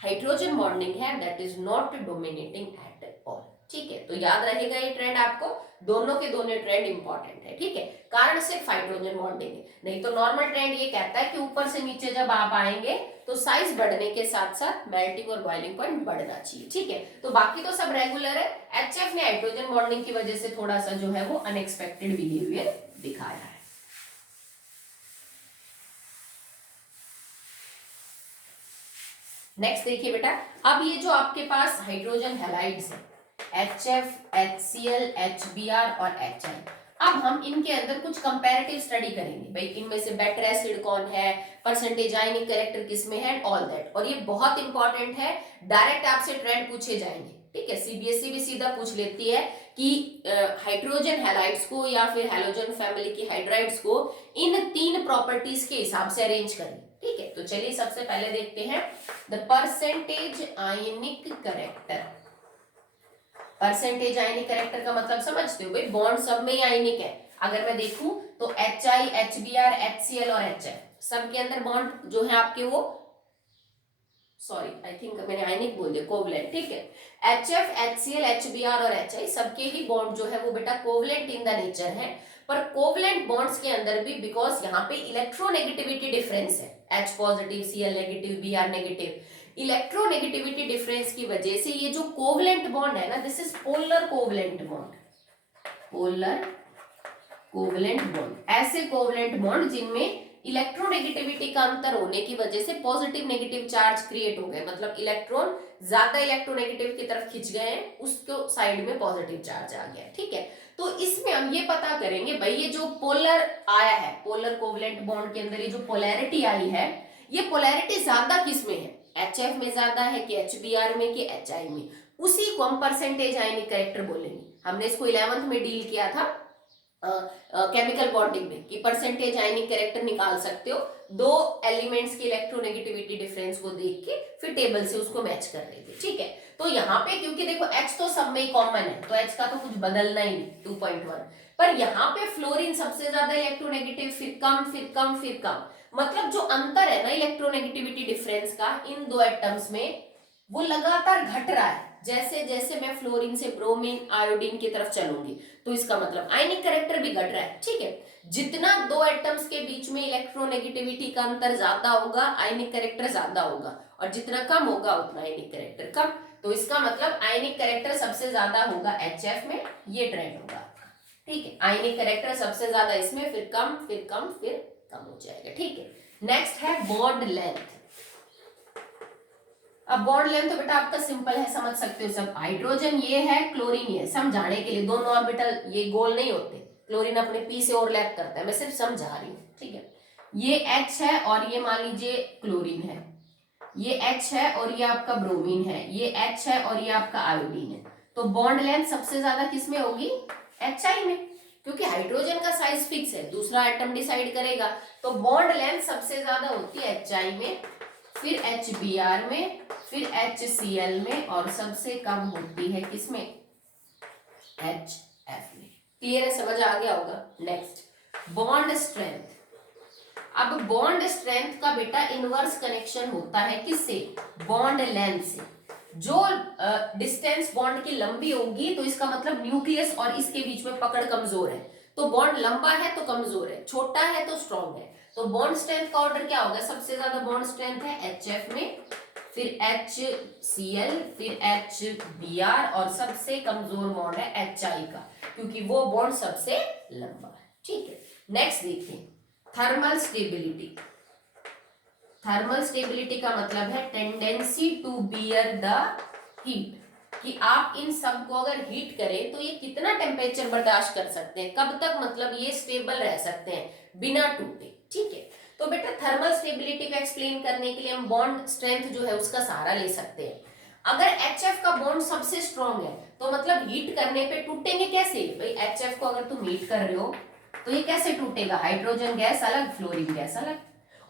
हाइड्रोजन बॉन्डिंग है that is not dominating at all. ठीक है, तो याद रहेगा ये ट्रेंड आपको, दोनों के दोनों ट्रेंड इंपॉर्टेंट है। ठीक है, कारण सिर्फ हाइड्रोजन बॉन्डिंग है, नहीं तो नॉर्मल ट्रेंड ये कहता है कि ऊपर से नीचे जब आप आएंगे तो साइज बढ़ने के साथ साथ मेल्टिंग और बॉइलिंग पॉइंट बढ़ना चाहिए। ठीक है, तो बाकी तो सब रेगुलर है, एचएफ ने हाइड्रोजन बॉन्डिंग की वजह से थोड़ा सा जो है वो अनएक्सपेक्टेड बिहेवियर दिखाया है। नेक्स्ट देखिए बेटा, अब ये जो आपके पास हाइड्रोजन हैलाइड्स है HF, HCl, HBr और HI, अब हम इनके अंदर कुछ कंपैरेटिव स्टडी करेंगे, भाई इनमें से बेटर एसिड कौन है, परसेंटेज आयनिक कैरेक्टर किसमें है, ऑल दैट। और ये बहुत इंपॉर्टेंट है, डायरेक्ट आपसे ट्रेंड पूछे जाएंगे। ठीक है, सीबीएसई भी सीधा पूछ लेती है कि हाइड्रोजन हैलाइड्स को या फिर हैलोजन फैमिली की हाइड्राइड्स को इन 3 प्रॉपर्टीज के हिसाब से अरेंज करें। ठीक है, तो चलिए सबसे पहले देखते हैं the percentage ionic character. Percentage ionic character का मतलब समझते हो भाई, बॉन्ड सब में ही आयनिक है। अगर मैं देखूं तो H I, H B R, H C L और एच एफ सब के अंदर बॉन्ड जो है आपके वो आई थिंक मैंने आयनिक बोल दिया, कोवलेंट। ठीक है, H F, H C L, H B R और एच आई सबके ही बॉन्ड जो है वो बेटा कोवलेंट इन द नेचर है। पर कोवलेंट बॉन्ड्स के अंदर भी बिकॉज यहाँ पे इलेक्ट्रोनेगेटिविटी डिफरेंस है, H positive, C L negative, B R negative, electronegativity difference की वजह से ये जो कोवलेंट बॉन्ड है ना, this is polar covalent bond, polar covalent bond, ऐसे कोवलेंट बॉन्ड जिनमें इलेक्ट्रोनेगेटिविटी का अंतर होने की वजह से पॉजिटिव नेगेटिव चार्ज क्रिएट हो गए, मतलब इलेक्ट्रॉन ज्यादा इलेक्ट्रोनेगेटिव की तरफ खिंच गए हैं, उसको साइड में पॉजिटिव चार्ज आ गया। ठीक है, तो इसमें हम ये पता करेंगे भाई ये जो पोलर आया है, पोलर कोवलेंट बॉन्ड के अंदर ये जो पोलैरिटी आई है, ये पोलैरिटी ज्यादा किसमें है, एचएफ में ज्यादा है कि एचबीआर में कि एचआई में, उसी को हम परसेंटेज आयनिक कैरेक्टर बोलेंगे। हमने इसको 11th में डील किया था केमिकल बॉन्डिंग में कि परसेंटेज आयनिक कैरेक्टर निकाल सकते हो, दो एलिमेंट्स की इलेक्ट्रोनेगेटिविटी डिफरेंस को देख के फिर टेबल से उसको मैच कर रहे थे। ठीक है, तो यहाँ पे क्योंकि देखो H तो सब में ही कॉमन है, तो H का तो कुछ बदलना ही नहीं 2.1, पर यहाँ पे फ्लोरीन सबसे ज्यादा इलेक्ट्रोनेगेटिव, फिर कम, फिर कम, फिर कम, मतलब जो अंतर है ना इलेक्ट्रोनेगेटिविटी डिफरेंस का इन दो एटम्स में, वो लगातार घट रहा है। जैसे जैसे मैं फ्लोरीन से ब्रोमीन, आयोडीन की तरफ चलूंगी तो इसका मतलब आयनिक कैरेक्टर भी घट रहा है। ठीक है, जितना दो एटम्स के बीच में इलेक्ट्रोनेगेटिविटी का अंतर ज्यादा होगा, आयनिक कैरेक्टर ज्यादा होगा, और जितना कम होगा उतना आयनिक कैरेक्टर कम। तो इसका मतलब आयनिक कैरेक्टर सबसे ज्यादा होगा HF में, ये ट्रेंड होगा। ठीक है, आयनिक कैरेक्टर सबसे ज्यादा इसमें, फिर कम, फिर कम, फिर कम हो जाएगा। ठीक है, नेक्स्ट है बॉन्ड लेंथ। अब बॉन्ड लेंथ तो बेटा आपका सिंपल है, समझ सकते हो सब, हाइड्रोजन ये है, क्लोरीन ये, समझाने के लिए दोनों ऑर्बिटल ये गोल नहीं होते, क्लोरीन अपने पी से ओवरलैप करता है, मैं सिर्फ समझा रही हूँ। ठीक है, ये H है और ये मान लीजिए क्लोरीन है, ये H है और ये आपका ब्रोमीन है, ये H है और ये आपका आयोडीन है, तो बॉन्ड लेंथ सबसे ज्यादा किसमें होगी, HI में, क्योंकि हाइड्रोजन का साइज फिक्स है, दूसरा एटम डिसाइड करेगा, तो बॉन्ड लेंथ सबसे ज्यादा होती है HI में, फिर HBr में, फिर HCl में, और सबसे कम होती है किसमें, HF में। क्लियर है, समझ आ गया होगा। Next bond strength. अब बॉन्ड स्ट्रेंथ का बेटा इनवर्स कनेक्शन होता है किससे, बॉन्ड लेंथ से। जो डिस्टेंस बॉन्ड की लंबी होगी तो इसका मतलब न्यूक्लियस और इसके बीच में पकड़ कमजोर है, तो बॉन्ड लंबा है तो कमजोर है, छोटा है तो स्ट्रॉन्ग है। तो बॉन्ड स्ट्रेंथ का ऑर्डर क्या होगा, सबसे ज्यादा बॉन्ड स्ट्रेंथ है HF में, फिर HCl, फिर HBr, और सबसे कमजोर बॉन्ड है HI का, क्योंकि वो बॉन्ड सबसे लंबा है। ठीक है, नेक्स्ट देखते हैं थर्मल स्टेबिलिटी। थर्मल स्टेबिलिटी का मतलब है tendency to bear the heat, कि आप इन सब को अगर हीट करें तो ये कितना टेम्परेचर बर्दाश्त कर सकते हैं, कब तक मतलब ये स्टेबल रह सकते हैं बिना टूटे। ठीक है, तो बेटा थर्मल स्टेबिलिटी को एक्सप्लेन करने के लिए हम बॉन्ड स्ट्रेंथ जो है उसका सहारा ले सकते हैं। अगर HF का बॉन्ड सबसे स्ट्रॉन्ग है तो मतलब हीट करने पे टूटेंगे कैसे भाई, HF को अगर तुम हीट कर रहे हो तो ये कैसे टूटेगा, हाइड्रोजन गैस अलग फ्लोरीन गैस अलग,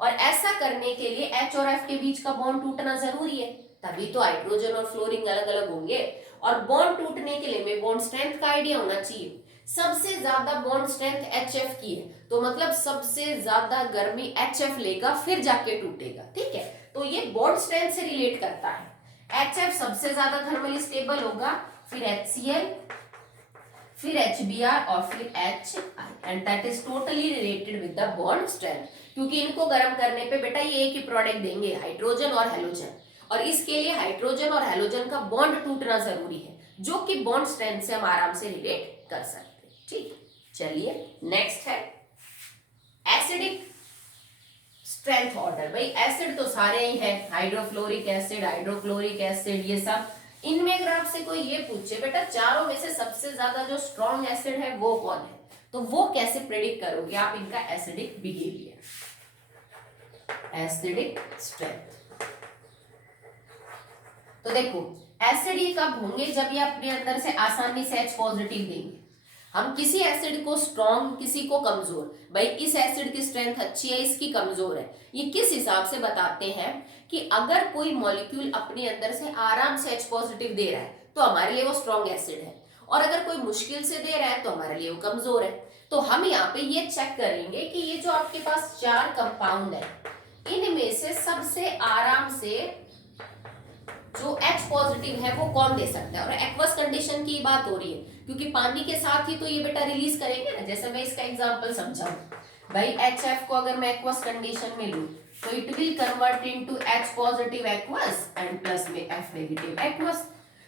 और ऐसा करने के लिए H और F के बीच का बॉन्ड टूटना जरूरी है, तभी तो हाइड्रोजन और फ्लोरीन अलग अलग होंगे। और बॉन्ड टूटने के लिए में बॉन्ड स्ट्रेंथ का आइडिया होना चाहिए। सबसे ज्यादा बॉन्ड स्ट्रेंथ HF की है, तो मतलब सबसे ज्यादा गर्मी HF लेगा फिर जाके टूटेगा। ठीक है, तो ये बॉन्ड स्ट्रेंथ से रिलेट करता है। HF सबसे ज्यादा थर्मली स्टेबल होगा, फिर HCl, फिर HBr और फिर HI, and that is totally related with the bond strength, क्योंकि इनको गर्म करने पे बेटा ये एक ही प्रोडक्ट देंगे, हाइड्रोजन और हेलोजन, और इसके लिए हाइड्रोजन और हेलोजन का बॉन्ड टूटना जरूरी है, जो कि बॉन्ड स्ट्रेंथ से हम आराम से रिलेट कर सकते हैं। ठीक, चलिए नेक्स्ट है एसिडिक स्ट्रेंथ ऑर्डर। भाई एसिड तो सारे ही हैं, हाइड्रोफ्लोरिक एसिड, हाइड्रोक्लोरिक एसिड, ये सब। इनमें अगर आपसे कोई ये पूछे बेटा चारों में से सबसे ज्यादा जो स्ट्रॉन्ग एसिड है वो कौन है, तो वो कैसे प्रेडिक्ट करोगे आप इनका एसिडिक बिहेवियर, एसिडिक स्ट्रेंथ। तो देखो एसिड ये कब होंगे, जब ये अपने अंदर से आसानी से H पॉजिटिव देंगे। हम किसी एसिड को स्ट्रॉन्ग, किसी को कमजोर, भाई इस एसिड की स्ट्रेंथ अच्छी है, इसकी कमजोर है, ये किस हिसाब से बताते हैं कि अगर कोई मॉलिक्यूल अपने अंदर से आराम से H पॉजिटिव दे रहा है तो हमारे लिए वो स्ट्रॉन्ग एसिड है, और अगर कोई मुश्किल से दे रहा है तो हमारे लिए वो कमजोर है। तो हम यहाँ पे ये चेक करेंगे कि ये जो आपके पास 4 कंपाउंड है, इनमें से सबसे आराम से जो H पॉजिटिव है वो कौन दे सकता है। और एक्वस कंडीशन की बात हो रही है, क्योंकि पानी के साथ ही तो ये बेटा रिलीज करेंगे ना। जैसे मैं इसका एग्जांपल समझाऊं, भाई HF को अगर मैं एक्वस कंडीशन में लूं तो it will convert into H positive aqueous and plus में F नेगेटिव एक्वस।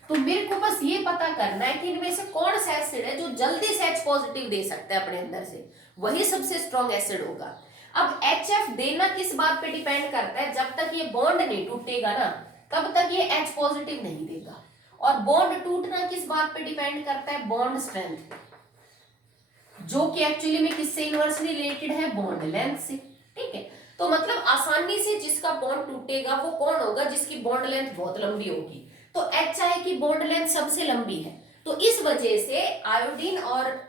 तो मेरे को बस ये पता करना है कि इनमें से कौन सा एसिड है जो जल्दी से H पॉजिटिव दे सकता है अपने अंदर से, वही सबसे स्ट्रॉन्ग एसिड होगा। अब HF देना किस बात पे डिपेंड करता है, जब तक ये बॉन्ड नहीं टूटेगा ना तब तक ये H पॉजिटिव नहीं देगा। और बॉन्ड टूटना किस बात पे डिपेंड करता है, बॉन्ड स्ट्रेंथ, जो कि एक्चुअली में किससे इनवर्सली रिलेटेड है, बॉन्ड लेंथ से। ठीक है, तो मतलब आसानी से जिसका बॉन्ड टूटेगा वो कौन होगा, जिसकी बॉन्ड लेंथ बहुत लंबी होगी। तो HI की बॉन्ड लेंथ सबसे लंबी है, तो इस वजह से आयोडीन और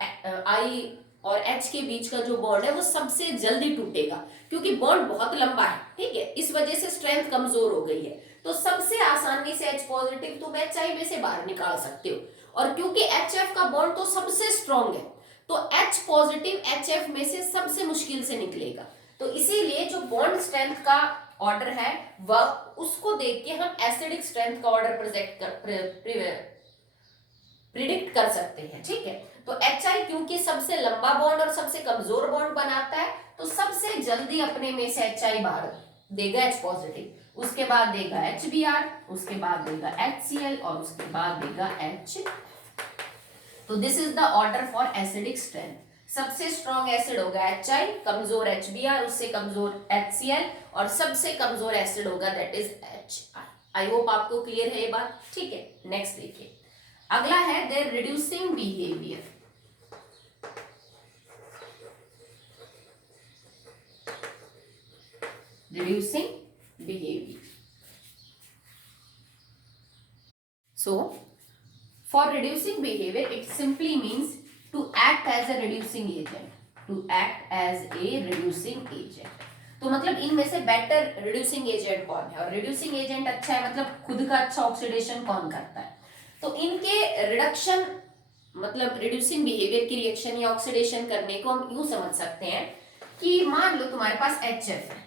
I और H के बीच का जो बॉन्ड है वो सबसे जल्दी टूटेगा, क्योंकि बॉन्ड बहुत लंबा है। ठीक है, इस वजह से स्ट्रेंथ कमजोर हो गई है, तो सबसे आसानी से H पॉजिटिव तुम HI में से बाहर निकाल सकते हो। और क्योंकि HF का बॉन्ड तो सबसे स्ट्रॉन्ग है, तो H पॉजिटिव HF में से सबसे मुश्किल से निकलेगा। तो इसीलिए जो बॉन्ड स्ट्रेंथ का ऑर्डर है वह उसको देख के हम एसिडिक स्ट्रेंथ का ऑर्डर प्रिडिक्ट कर सकते हैं। ठीक है, तो HI क्योंकि सबसे लंबा बॉन्ड और सबसे कमजोर बॉन्ड बनाता है, तो सबसे जल्दी अपने में से HI बाहर देगा H पॉजिटिव, उसके बाद देगा HBr, उसके बाद देगा HCl और उसके बाद देगा H। तो this is the order for acidic strength. सबसे स्ट्रॉन्ग एसिड होगा HI, कमजोर HBr, उससे कमजोर HCl, और सबसे कमजोर एसिड होगा that is HI। I hope आपको क्लियर है ये बात। ठीक है, नेक्स्ट देखिए, अगला है देयर रिड्यूसिंग बिहेवियर। रिड्यूसिंग behavior. So, for reducing behavior, it simply means to act as a reducing agent. To act as a reducing agent. तो मतलब इनमें से बेटर रिड्यूसिंग एजेंट कौन है, और रिड्यूसिंग एजेंट अच्छा है मतलब खुद का अच्छा ऑक्सीडेशन कौन करता है। तो इनके रिडक्शन मतलब रिड्यूसिंग बिहेवियर की रिएक्शन या ऑक्सीडेशन करने को हम यूं समझ सकते हैं कि मान लो तुम्हारे पास HF है,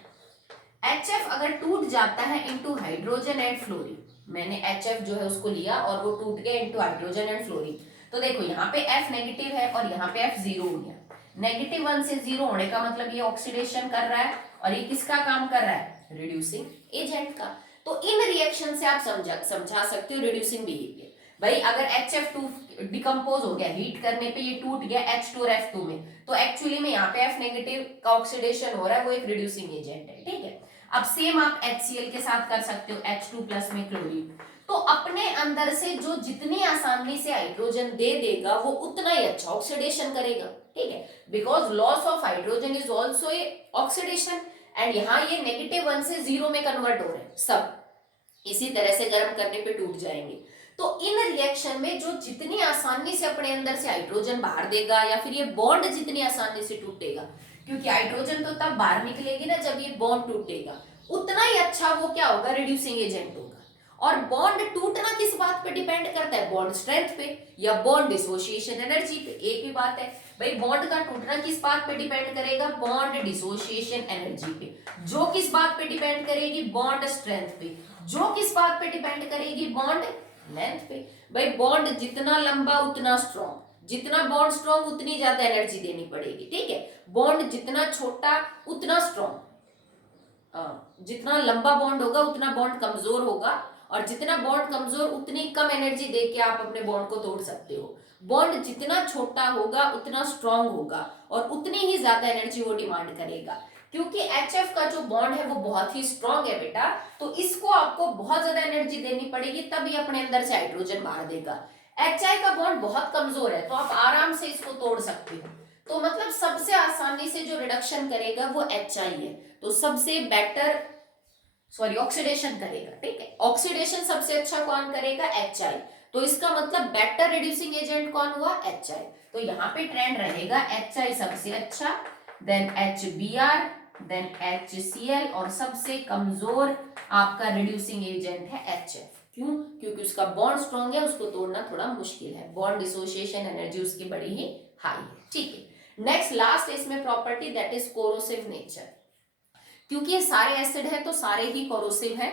HF अगर टूट जाता है इनटू हाइड्रोजन एंड फ्लोरीन, मैंने HF जो है उसको लिया और वो टूट गया इनटू हाइड्रोजन एंड फ्लोरीन, तो देखो यहाँ पे F नेगेटिव है और यहाँ पे F जीरो हो गया। -1 से 0 होने का मतलब ये ऑक्सीडेशन कर रहा है और ये किसका काम कर रहा है, रिड्यूसिंग एजेंट का। तो इन रिएक्शन से आप समझा सकते हो रिड्यूसिंग बिहेवियर। भाई अगर HF2 डिकम्पोज हो गया, हीट करने पे ये टूट गया H2 और F2 में, तो एक्चुअली में यहाँ पे F नेगेटिव का ऑक्सीडेशन हो रहा है, वो एक रिड्यूसिंग एजेंट है, ठीक है। अब सेम आप HCl के साथ कर सकते हो, H2 प्लस में क्लोरीन, तो अपने अंदर से जो जितनी आसानी से हाइड्रोजन दे देगा वो उतना ही अच्छा ऑक्सीडेशन करेगा, ठीक है, because loss of hydrogen is also a oxidation, and यहाँ ये -1 से 0 में कन्वर्ट हो रहे हैं सब, इसी तरह से गर्म करने पे टूट जाएंगे। तो इन रिएक्शन में जो जितनी आसानी से अपने अंदर से हाइड्रोजन बाहर देगा या फिर ये बॉन्ड जितनी आसानी से टूटेगा, क्योंकि हाइड्रोजन तो तब बाहर निकलेगी ना जब ये बॉन्ड टूटेगा, उतना ही अच्छा वो क्या होगा, रिड्यूसिंग एजेंट होगा। और बॉन्ड टूटना किस बात पे डिपेंड करता है, बॉन्ड स्ट्रेंथ पे या बॉन्ड डिसोसिएशन एनर्जी पे, एक ही बात है भाई। बॉन्ड का टूटना किस बात पे डिपेंड करेगा, बॉन्ड डिसोसिएशन एनर्जी पे, जो किस बात पे डिपेंड करेगी, बॉन्ड स्ट्रेंथ पे, जो किस बात पे डिपेंड करेगी, बॉन्ड लेंथ पे। भाई बॉन्ड जितना लंबा उतना स्ट्रॉन्ग, जितना बॉन्ड स्ट्रॉन्ग उतनी ज्यादा एनर्जी देनी पड़ेगी, ठीक है। बॉन्ड जितना छोटा उतना स्ट्रॉन्ग, जितना लंबा बॉन्ड होगा उतना बॉन्ड कमजोर होगा, और जितना बॉन्ड कमजोर उतनी कम एनर्जी देके आप अपने बॉन्ड को तोड़ सकते हो। बॉन्ड जितना छोटा होगा उतना स्ट्रॉन्ग होगा और उतनी ही ज्यादा एनर्जी वो डिमांड करेगा, क्योंकि HF का जो बॉन्ड है वो बहुत ही स्ट्रॉन्ग है बेटा, तो इसको आपको बहुत ज्यादा एनर्जी देनी पड़ेगी तभी अपने अंदर से हाइड्रोजन बाहर देगा। HI का बॉन्ड बहुत कमजोर है तो आप आराम से इसको तोड़ सकते हो, तो मतलब सबसे आसानी से जो रिडक्शन करेगा वो HI है, तो सबसे बेटर ऑक्सीडेशन करेगा, ठीक है। ऑक्सीडेशन सबसे अच्छा कौन करेगा, HI, तो इसका मतलब बेटर रिड्यूसिंग एजेंट कौन हुआ, HI। तो यहाँ पे ट्रेंड रहेगा HI सबसे अच्छा, देन HBr, देन HCl, और सबसे कमजोर आपका रिड्यूसिंग एजेंट है HF। क्यों, क्योंकि उसका बॉन्ड स्ट्रॉन्ग है, उसको तोड़ना थोड़ा मुश्किल है, बॉन्ड डिसोसिएशन एनर्जी उसकी बड़ी ही हाई है, ठीक है। नेक्स्ट लास्ट इसमें property that is corrosive nature, क्योंकि ये सारे एसिड है तो सारे ही कोरोसिव है।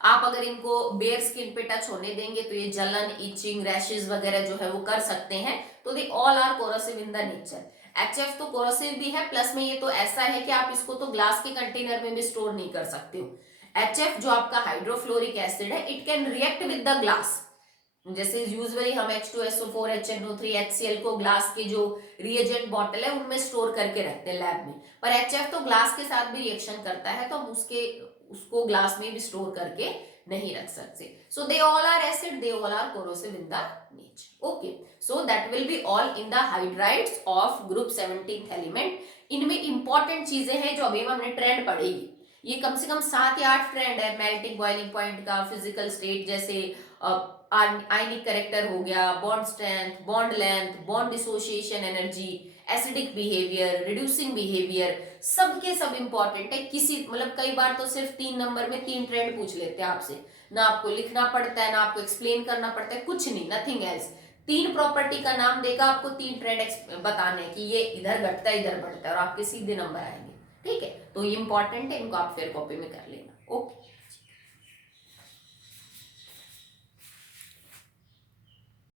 आप अगर इनको बेयर स्किन पे टच होने देंगे तो ये जलन, इचिंग, रैशेस वगैरह जो है वो कर सकते हैं, तो they all are corrosive in the nature. HF तो कोरोसिव भी है, प्लस में ये तो ऐसा है कि आप इसको तो ग्लास के कंटेनर में भी स्टोर नहीं कर सकते हो। HF जो आपका हाइड्रोफ्लोरिक एसिड है, it can react with the glass, जैसे यूजुअली हम H2SO4 HNO3 HCl को ग्लास के जो रिएजेंट बॉटल है उनमें स्टोर करके रखते हैं लैब में, पर HF तो ग्लास के साथ भी रिएक्शन करता है, तो हम उसको ग्लास में भी स्टोर करके नहीं रख सकते। So they all are acid, they all are corrosive in the nature, okay. So that will be all in the hydrides of group 17th element. इनमें इंपॉर्टेंट चीजें हैं जो अभी हमने ट्रेंड पढ़ेगी, ये कम से कम 7 या 8 ट्रेंड है, मेल्टिंग बॉइलिंग पॉइंट का, फिजिकल स्टेट जैसे आयनिक कैरेक्टर हो गया, bond strength, bond length, bond dissociation energy, acidic behaviour, reducing behaviour, सबके सब इंपॉर्टेंट है। किसी मतलब कई बार तो सिर्फ 3 नंबर में 3 ट्रेंड पूछ लेते हैं आपसे, ना आपको लिखना पड़ता है ना आपको एक्सप्लेन करना पड़ता है, कुछ नहीं, नथिंग एल्स। 3 प्रॉपर्टी का नाम देगा आपको, 3 ट्रेंड बताने कि ये इधर घटता है इधर बढ़ता है, और आपके सीधे नंबर आएंगे, ठीक है। तो ये इंपॉर्टेंट है, इनको आप फिर कॉपी में कर लेना, ओके।